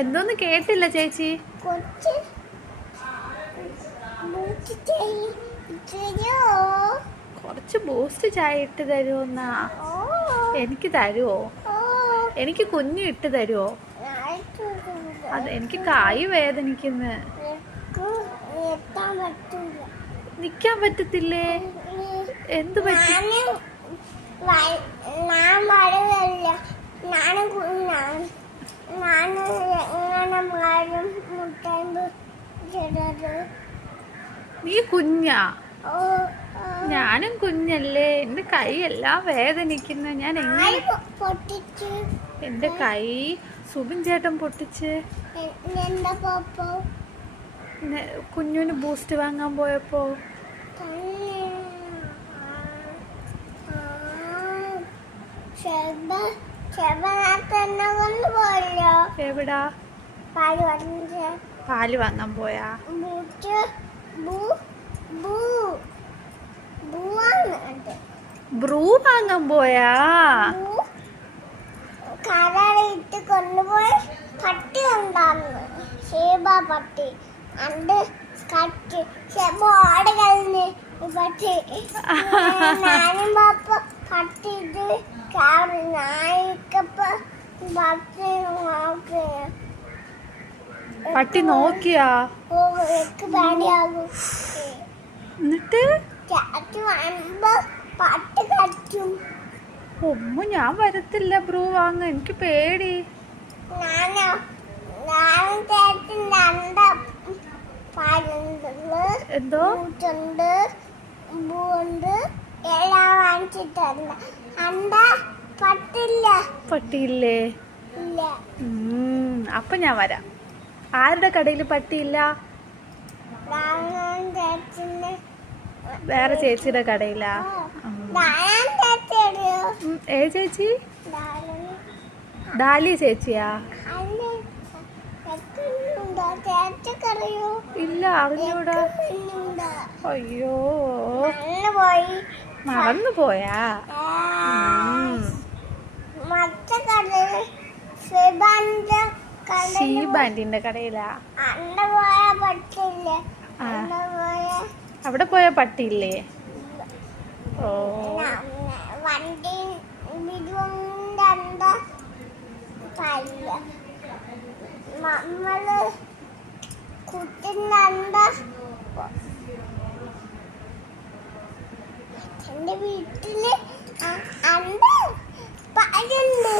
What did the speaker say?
എന്തോന്ന് കേട്ടില്ല ചേച്ചി. കുറച്ച് ബൂസ്റ്റ് ചായ ഇട്ട് തരുമോന്നാ? എനിക്ക് തരുമോ? എനിക്ക് കുഞ്ഞു ഇട്ട് തരുമോ? അത് എനിക്ക് കൈ വേദനിക്കുന്നു. നിക്കാൻ പറ്റത്തില്ലേ? എന്ത് പറ്റി? നീ കുഞ്ഞാ? ഞാനും കുഞ്ഞല്ലേ. എന്റെ കൈ എല്ലാം വേദനിക്കുന്ന. ഞാൻ എങ്ങനെ? എന്റെ കൈ സുബിൻ ചേട്ടൻ പൊട്ടിച്ച്. കുഞ്ഞുന് ബൂസ്റ്റ് വാങ്ങാൻ പോയപ്പോ. എവിടാ? പാല് വാങ്ങാൻ പോയാ? ബ്രൂ വാങ്ങാൻ പോയാ? കടയിട്ട് കൊണ്ടുപോയി പട്ടി ഉണ്ടായിരുന്നു. ഷേബ പട്ടി അണ്ട് കട്ടി ഓട് കഴിഞ്ഞ് പട്ടി ഞാനും പാപ്പ പട്ടി ഇത് നായിക്കപ്പ പട്ടി നോക്കി. പട്ടി നോക്കിയാ? പേടിയാകും. എന്നിട്ട് പട്ടി കറ്റും. ഒമ്മ ഞാൻ വരത്തില്ല ബ്രൂ വാങ്ങ. എനിക്ക് പേടി. എന്തോ പട്ടിയില്ലേ? അപ്പൊ ഞാൻ വരാം. ആരുടെ കടയില് പട്ടിയില്ല? വേറെ ചേച്ചിയുടെ കടയിലാ? ഏ ചേച്ചി? ഡാലി ചേച്ചിയാ? ഇല്ല, അറിഞ്ഞൂടാ. അയ്യോ, മറന്നു പോയാ? ഷീബാൻറ്റിന്റെ കടയിലാ? അവിടെ പോയ പട്ടിയില്ലേ? ഓ, വണ്ടി നമ്മള് കുട്ടിനണ്ട എന്റെ വീട്ടില് അണ്ട പാലുണ്ട്.